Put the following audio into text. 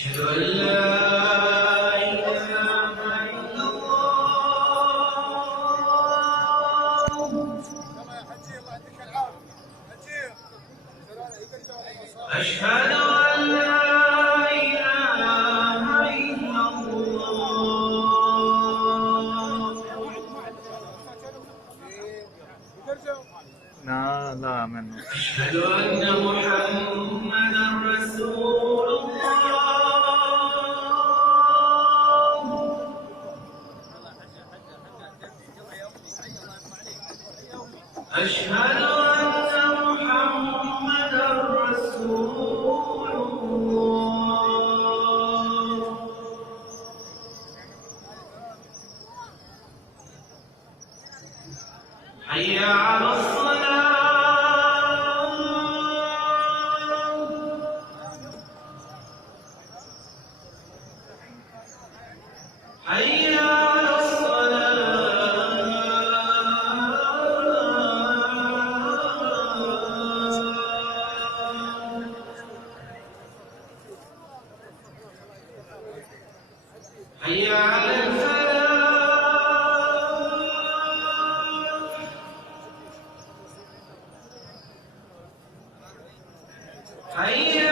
أشهد أن لا إله إلا الله. أشهد أن لا إله إلا الله. لا منه. أشهد أن محمدا رسول الله. أشهد أن محمدا رسول الله. حي على الصلاة. حي على الصلاة. حي على الفلاح. حي